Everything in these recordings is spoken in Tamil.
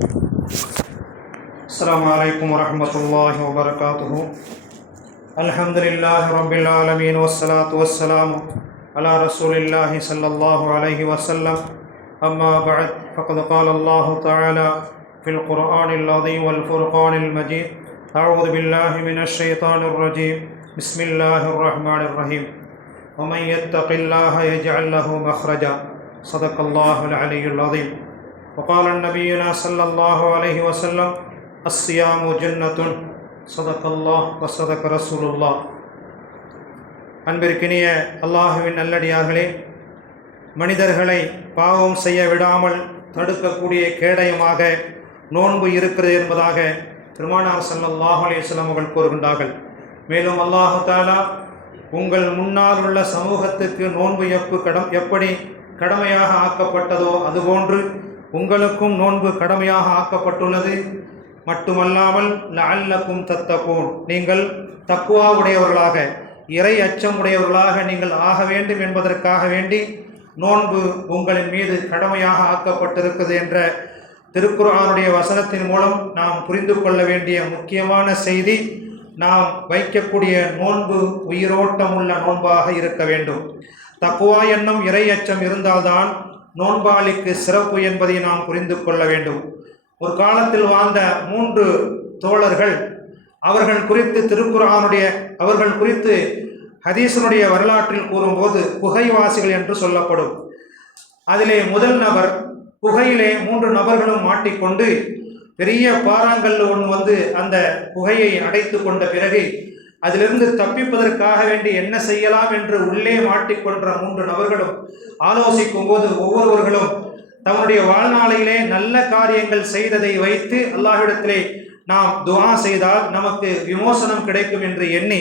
السلام علیکم ورحمۃ اللہ وبرکاتہ الحمد للہ رب العالمین والصلاة والسلام علی رسول اللہ صلی اللہ علیہ وسلم. اما بعد، فقد قال اللہ تعالی فی القرآن العظیم والفرقان المجید اعوذ باللہ من الشیطان الرجیم بسم اللہ الرحمن الرحیم ومن يتق اللہ يجعل له مخرجا. صدق اللہ العلی العظیم وقال النبينا صلى الله عليه وسلم الصيام جنة صدق الله وصدق رسول الله அன்பிற்கினிய அல்லாஹுவின் நல்லடியார்களே மனிதர்களை பாவம் செய்ய விடாமல் தடுக்கக்கூடிய கேடயமாக நோன்பு இருக்கிறது என்பதாக திருமானார் ஸல்லல்லாஹு அலைஹி வஸல்லம் அவர்கள் கூறுகின்றார்கள் மேலும் அல்லாஹு தாலா உங்கள் முன்னால் உள்ள சமூகத்துக்கு நோன்பு எப்பு கடம் எப்படி கடமையாக ஆக்கப்பட்டதோ அதுபோன்று உங்களுக்கும் நோன்பு கடமையாக ஆக்கப்பட்டுள்ளது. மட்டுமல்லாமல் லஅல்லக்கும் தத்தகூன். நீங்கள் தக்குவா உடையவர்களாக இறை அச்சம் உடையவர்களாக நீங்கள் ஆக வேண்டும் என்பதற்காக வேண்டி நோன்பு உங்களின் மீது கடமையாக ஆக்கப்பட்டிருக்கிறது என்ற திருக்குறானுடைய வசனத்தின் மூலம் நாம் புரிந்து கொள்ள வேண்டிய முக்கியமான செய்தி நாம் வைக்கக்கூடிய நோன்பு உயிரோட்டம் உள்ள நோன்பாக இருக்க வேண்டும். தக்குவா எண்ணம் இறை அச்சம் இருந்தால்தான் நோன்பாளிக்கு சிறப்பு என்பதை நாம் புரிந்து கொள்ள வேண்டும். ஒரு காலத்தில் வாழ்ந்த மூன்று தோழர்கள் அவர்கள் குறித்து திருக்குறானுடைய அவர்கள் குறித்து ஹதீசனுடைய வரலாற்றில் கூறும்போது குகைவாசிகள் என்று சொல்லப்படும். அதிலே முதல் நபர் குகையிலே மூன்று நபர்களும் மாட்டிக்கொண்டு பெரிய பாறாங்கல் ஒன்று வந்து அந்த குகையை அடைத்து கொண்ட பிறகு அதிலிருந்து தப்பிப்பதற்காக வேண்டி என்ன செய்யலாம் என்று உள்ளே மாட்டிக்கொன்ற மூன்று நபர்களும் ஆலோசிக்கும் போது ஒவ்வொருவர்களும் தன்னுடைய வாழ்நாளிலே நல்ல காரியங்கள் செய்ததை வைத்து அல்லாஹிடத்திலே நாம் துவா செய்தால் நமக்கு விமோசனம் கிடைக்கும் என்று எண்ணி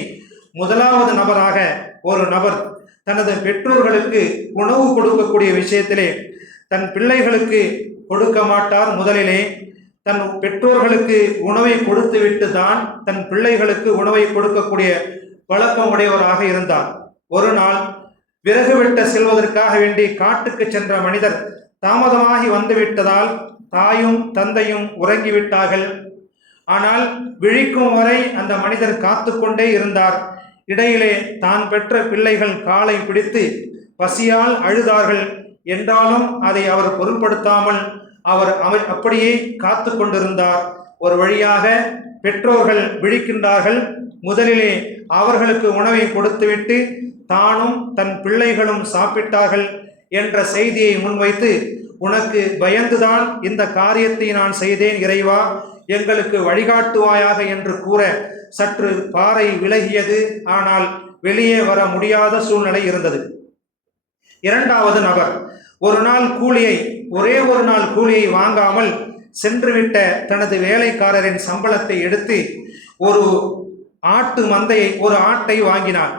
முதலாவது நபராக ஒரு நபர் தனது பெற்றோர்களுக்கு உணவு கொடுக்கக்கூடிய விஷயத்திலே தன் பிள்ளைகளுக்கு கொடுக்க மாட்டார் முதலிலே. தன் பெற்றோர்களுக்கு உணவை கொடுத்துவிட்டு தான் தன் பிள்ளைகளுக்கு உணவை கொடுக்கக்கூடிய வழக்கம் உடையவராக இருந்தார். ஒரு நாள் விறகு வெட்ட செல்வதற்காக வேண்டி காட்டுக்கு சென்ற மனிதர் தாமதமாகி வந்துவிட்டதால் தாயும் தந்தையும் உறங்கிவிட்டார்கள். ஆனால் விழிக்கும் வரை அந்த மனிதர் காத்து கொண்டே இருந்தார். இடையிலே தான் பெற்ற பிள்ளைகள் காலை பிடித்து பசியால் அழுதார்கள். என்றாலும் அதை அவர் பொருட்படுத்தாமல் அவர் அவர் அப்படியே காத்து கொண்டிருந்தார். ஒரு வழியாக பெற்றோர்கள் விழிக்கின்றார்கள். முதலிலே அவர்களுக்கு உணவை கொடுத்துவிட்டு தானும் தன் பிள்ளைகளும் சாப்பிட்டார்கள் என்ற செய்தியை முன்வைத்து உனக்கு பயந்துதான் இந்த காரியத்தை நான் செய்தேன் இறைவா எங்களுக்கு வழிகாட்டுவாயாக என்று கூற சற்று பாறை விலகியது. ஆனால் வெளியே வர முடியாத சூழ்நிலை இருந்தது. இரண்டாவது நபர் ஒரு நாள் கூலியை ஒரே ஒரு நாள் கூலியை வாங்காமல் சென்றுவிட்ட தனது வேலைக்காரரின் சம்பளத்தை எடுத்து ஒரு ஆட்டு மந்தையை ஒரு ஆட்டை வாங்கினார்.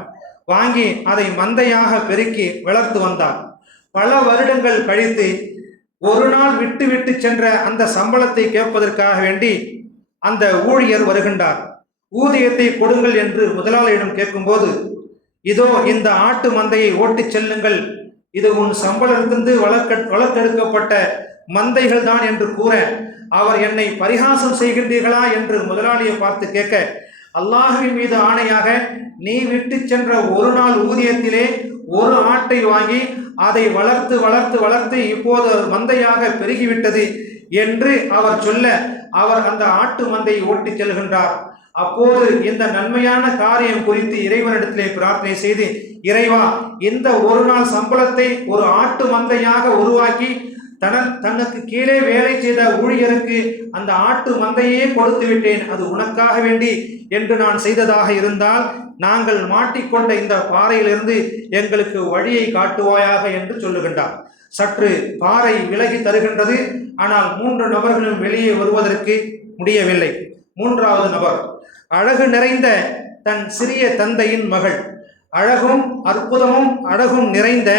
வாங்கி அதை மந்தையாக பெருக்கி வளர்த்து வந்தார். பல வருடங்கள் கழித்து ஒரு நாள் விட்டு விட்டு சென்ற அந்த சம்பளத்தை கேட்பதற்காக வேண்டி அந்த ஊழியர் வருகின்றார். ஊதியத்தை கொடுங்கள் என்று முதலாளியிடம் கேட்கும்போது இதோ இந்த ஆட்டு மந்தையை ஓட்டிச் செல்லுங்கள். இது உன் சம்பளத்திலிருந்து வளர்க்க வளர்த்தெடுக்கப்பட்ட மந்தைகள் தான் என்று கூற அவர் என்னை பரிகாசம் செய்கின்றீர்களா என்று முதலாளியை பார்த்து கேட்க அல்லாஹுவின் மீது ஆணையாக நீ விட்டு சென்ற ஒரு நாள் ஊதியத்திலே ஒரு ஆட்டை வாங்கி அதை வளர்த்து வளர்த்து வளர்த்து இப்போது மந்தையாக பெருகிவிட்டது என்று அவர் சொல்ல அவர் அந்த ஆட்டு மந்தையை ஓட்டிச் செல்கின்றார். அப்போது இந்த நன்மையான காரியம் குறித்து இறைவனிடத்திலே பிரார்த்தனை செய்து இறைவா இந்த ஒரு நாள் சம்பளத்தை ஒரு ஆட்டு மந்தையாக உருவாக்கி தன தனக்கு கீழே வேலை செய்த ஊழியருக்கு அந்த ஆட்டு மந்தையே கொடுத்து விட்டேன் அது உனக்காக வேண்டி என்று நான் செய்ததாக இருந்தால் நாங்கள் மாட்டிக்கொண்ட இந்த பாறையிலிருந்து எங்களுக்கு வழியை காட்டுவாயாக என்று சொல்லுகின்றார். சற்று பாறை விலகி தருகின்றது ஆனால் மூன்று நபர்களும் வெளியே வருவதற்கு முடியவில்லை. மூன்றாவது நபர். அழகு நிறைந்த தன் சிறிய தந்தையின் மகள். அழகும் அற்புதமும் அழகும் நிறைந்த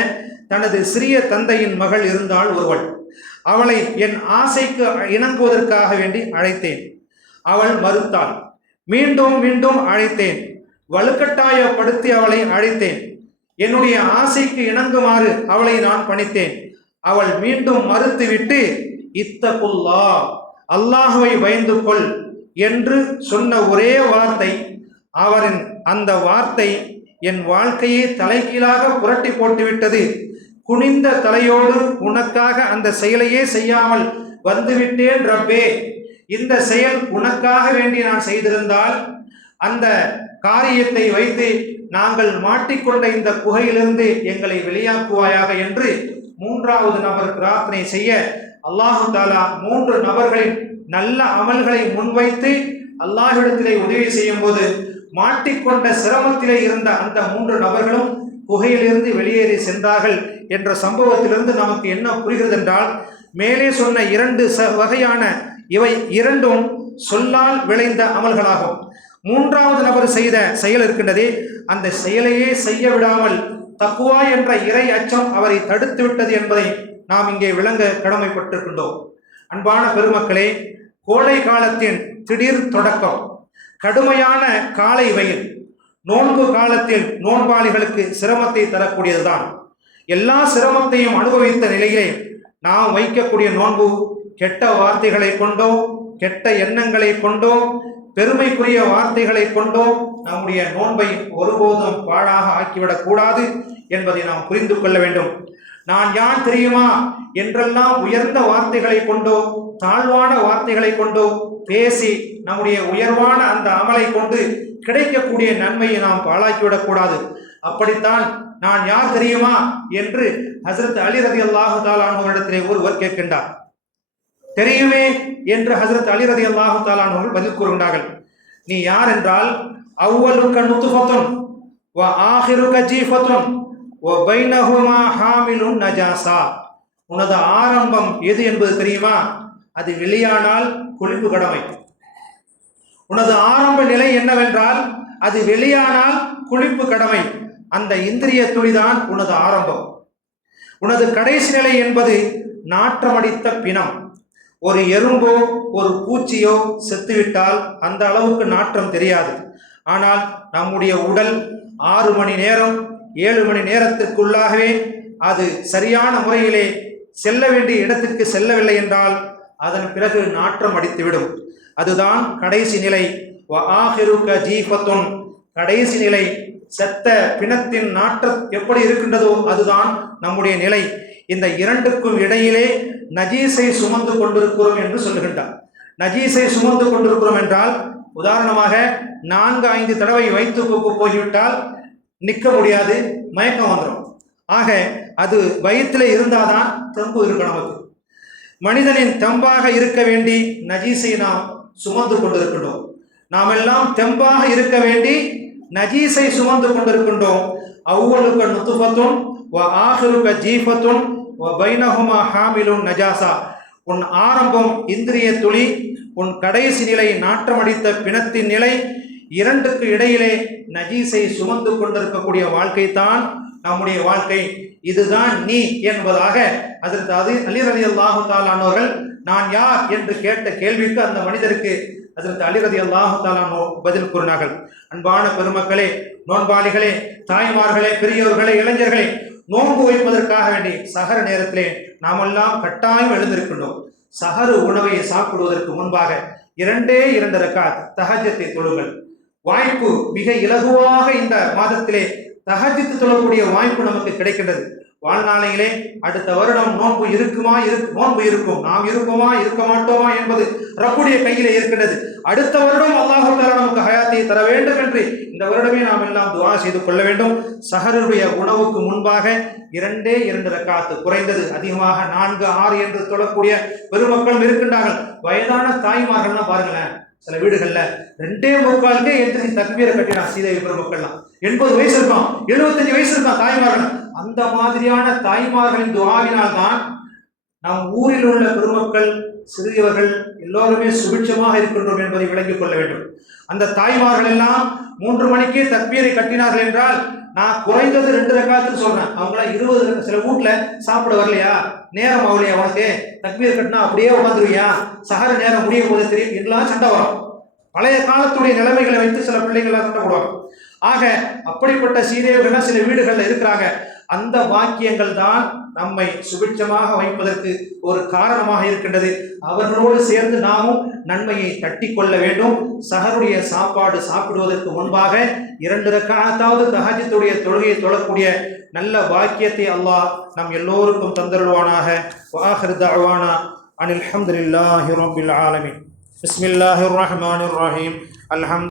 தனது சிறிய தந்தையின் மகள் இருந்தாள் ஒருவள். அவளை என் ஆசைக்கு இணங்குவதற்காக வேண்டி அழைத்தேன். அவள் மறுத்தாள் மீண்டும் மீண்டும் அழைத்தேன். வலுக்கட்டாயப்படுத்தி அவளை அழைத்தேன். என்னுடைய ஆசைக்கு இணங்குமாறு அவளை நான் பணித்தேன். அவள் மீண்டும் மறுத்துவிட்டு இத்தகுல்லா அல்லாஹுவை பயந்து கொள். என்று சொன்ன ஒரே வார்த்தை அவரின் அந்த வார்த்தை என் வாழ்க்கையை தலைகீழாக புரட்டி போட்டுவிட்டது. குனிந்த தலையோடு உனக்காக அந்த செயலையே செய்யாமல் வந்துவிட்டேன் ரப்பே. இந்த செயல் உனக்காக வேண்டி நான் செய்திருந்தால் அந்த காரியத்தை வைத்து நாங்கள் மாட்டிக்கொண்ட இந்த குகையிலிருந்து எங்களை வெளியாக்குவாயாக என்று மூன்றாவது நபர் பிரார்த்தனை செய்ய அல்லாஹு தாலா மூன்று நபர்களின் நல்ல அமல்களை முன்வைத்து அல்லாஹிடத்திலே உதவி செய்யும் போது மாட்டிக்கொண்ட சிரமத்திலே இருந்த அந்த மூன்று நபர்களும் குகையிலிருந்து வெளியேறி சென்றார்கள் என்ற சம்பவத்திலிருந்து நமக்கு என்ன புரிகிறது என்றால் மேலே சொன்ன இரண்டு ச வகையான இவை இரண்டும் சொல்லால் விளைந்த அமல்களாகும். மூன்றாவது நபர் செய்த செயல் இருக்கின்றதே அந்த செயலையே செய்ய விடாமல் தக்குவா என்ற இறை அச்சம் அவரை தடுத்து விட்டது என்பதை நாம் இங்கே விளங்க கடமைப்பட்டிருக்கின்றோம். அன்பான பெருமக்களே கோடை காலத்தின் திடீர் தொடக்கம் கடுமையான காலை வெயில் நோன்பு காலத்தில் நோன்பாளிகளுக்கு சிரமத்தை தரக்கூடியதுதான். எல்லா சிரமத்தையும் அனுபவித்த நிலையிலே நாம் வைக்கக்கூடிய நோன்பு கெட்ட வார்த்தைகளை கொண்டோ கெட்ட எண்ணங்களை கொண்டோ பெருமைக்குரிய வார்த்தைகளை கொண்டோ நம்முடைய நோன்பை ஒருபோதும் பாழாக ஆக்கிவிடக் கூடாது என்பதை நாம் புரிந்து கொள்ள வேண்டும். நான் யார் தெரியுமா? என்றெல்லாம் உயர்ந்த வார்த்தைகளை கொண்டோ தாழ்வான வார்த்தைகளை கொண்டோ பேசி நம்முடைய உயர்வான அந்த அமலை கொண்டு கிடைக்கக்கூடிய நன்மையை நாம் பாழாக்கிவிடக்கூடாது அப்படித்தான் நான் யார் தெரியுமா? என்று ஹசரத் அலி ரதி அல்லாஹு தாலானவரிடத்திலே ஒருவர் கேட்கின்றார். தெரியுமே? என்று ஹசரத் அலி ரதி அல்லாஹு தாலானவர்கள் பதில் கூறுகின்றார்கள். நீ யார் என்றால் அவ்வலுக்க நுத்துஃபத்துன் வ ஆஹிருக்க ஒபைனஹுமா ஹாமிலும் ஹாமிலுன் நஜாசா உனது ஆரம்பம் எது என்பது தெரியுமா? அது வெளியானால் கொழுப்பு கடமை. உனது ஆரம்ப நிலை என்னவென்றால் அது வெளியானால் குளிப்பு கடமை. அந்த இந்திரிய துளிதான் உனது ஆரம்பம். உனது கடைசி நிலை என்பது நாற்றமடித்த பிணம். ஒரு எறும்போ ஒரு பூச்சியோ செத்துவிட்டால் அந்த அளவுக்கு நாற்றம் தெரியாது. ஆனால் நம்முடைய உடல் ஆறு மணி நேரம் ஏழு மணி நேரத்திற்குள்ளாகவே அது சரியான முறையிலே செல்ல வேண்டிய இடத்திற்கு செல்லவில்லை என்றால் அதன் பிறகு நாற்றம் அடித்துவிடும். அதுதான் கடைசி நிலை. வ கடைசி நிலை. செத்த பிணத்தின் நாற்றம் எப்படி இருக்கின்றதோ அதுதான் நம்முடைய நிலை. இந்த இரண்டுக்கும் இடையிலே நஜீஸை சுமந்து கொண்டிருக்கிறோம் என்று சொல்லுகின்றார். நஜீஸை சுமந்து கொண்டிருக்கிறோம் என்றால் உதாரணமாக நான்கு ஐந்து தடவை வைத்து போகிவிட்டால் போய்விட்டால் நிற்க முடியாது மயக்கம் வந்துடும் ஆக அது வயிற்றில் இருந்தாதான் தெம்பு இருக்கும் நமக்கு. மனிதனின் தெம்பாக இருக்க வேண்டி நஜீஸை நாம் சுமந்து கொண்டிருக்கின்றோம். நாம் எல்லாம் தெம்பாக இருக்க வேண்டி நஜீஸை சுமந்து கொண்டிருக்கின்றோம். அவ்வளுக்க நுத்துபத்தும் வ ஆஹிருக்க ஜீஃபத்துன் வ பைனஹுமா ஹாமிலுன் நஜாசா. உன் ஆரம்பம் இந்திரிய துளி உன் கடைசி நிலை நாற்றமடித்த பிணத்தின் நிலை இரண்டுக்கு இடையிலே நஜீஸை சுமந்து கொண்டிருக்கக்கூடிய வாழ்க்கை தான் நம்முடைய வாழ்க்கை. இதுதான் நீ என்பதாக அதற்கு அது அலி ரலி அல்லாஹு தாலானோர்கள் நான் யார் என்று கேட்ட கேள்விக்கு அந்த மனிதருக்கு அதற்கு அலி ரதி அல்லாஹு தாலானோ பதில் கூறினார்கள். அன்பான பெருமக்களே நோன்பாளிகளே தாய்மார்களே பெரியோர்களே இளைஞர்களே நோன்பு வைப்பதற்காக வேண்டி சகர நேரத்திலே நாமெல்லாம் கட்டாயம் எழுந்திருக்கின்றோம். சகரு உணவை சாப்பிடுவதற்கு முன்பாக இரண்டே இரண்டு ரக்கா தகஜத்தை தொழுங்கள். வாய்ப்பு மிக இலகுவாக இந்த மாதத்திலே தகஜித்து சொல்லக்கூடிய வாய்ப்பு நமக்கு கிடைக்கின்றது. வாழ்நாளையிலே அடுத்த வருடம் நோன்பு இருக்குமா? இருக்கு நோன்பு இருக்கும். நாம் இருப்போமா இருக்க மாட்டோமா என்பது ரப்புடைய கையிலே இருக்கின்றது. அடுத்த வருடம் அல்லாஹால நமக்கு ஹயாத்தை தர வேண்டும் என்று இந்த வருடமே நாம் எல்லாம் துவா செய்து கொள்ள வேண்டும். சஹருடைய உணவுக்கு முன்பாக இரண்டே இரண்டு ரக்காத்து குறைந்தது. அதிகமாக நான்கு ஆறு என்று தொழக்கூடிய பெருமக்களும் இருக்கின்றார்கள். வயதான தாய்மார்கள்லாம் பாருங்களேன் சில வீடுகள்ல ரெண்டே முக்காலுக்கே எத்தனை தக்பீரை கட்டினான் சீதேவி பெருமக்கள்லாம் எண்பது வயசு இருக்கும் எழுபத்தஞ்சு வயசு இருக்கும் தாய்மார்கள் அந்த மாதிரியான தாய்மார்களின் துவாவினால் தான் நம் ஊரில் உள்ள பெருமக்கள் சிறியவர்கள் எல்லோருமே சுபிட்சமாக இருக்கின்றோம் என்பதை விளங்கிக் கொள்ள வேண்டும். அந்த தாய்மார்கள் எல்லாம் மூன்று மணிக்கே தற்பீரை கட்டினார்கள் என்றால் நான் குறைந்தது ரெண்டு ரக்காத்துன்னு சொல்றேன். அவங்களாம் இருபது சில வீட்டில் சாப்பிட வரலையா? நேரம் ஆகலையா உனக்கு? தக்மீர் கட்டினா அப்படியே உட்காந்துருவியா? சகர நேரம் முடியும் போது தெரியும் எல்லாம் சண்டை வரும். பழைய காலத்துடைய நிலைமைகளை வைத்து சில பிள்ளைகள்லாம் சண்டை போடுவாங்க. ஆக அப்படிப்பட்ட சீரியல்கள்லாம் சில வீடுகளில் இருக்கிறாங்க. அந்த வாக்கியங்கள் தான் நம்மை சுபிட்சமாக வைப்பதற்கு ஒரு காரணமாக இருக்கின்றது. அவர்களோடு சேர்ந்து நாமும் நன்மையை தட்டி கொள்ள வேண்டும். சகருடைய சாப்பாடு சாப்பிடுவதற்கு முன்பாக இரண்டு ரக்காத்தாவது தஹஜத்துடைய தொழுகையை தொழக்கூடிய நல்ல வாக்கியத்தை அல்லாஹ் நம் எல்லோருக்கும் தந்தருள்வானாக. வாஹர் தஅவானா அனில் அல்ஹம்துலில்லாஹி ரப்பில் ஆலமீன். பிஸ்மில்லாஹிர் ரஹ்மான் ரஹீம். அல்ஹம்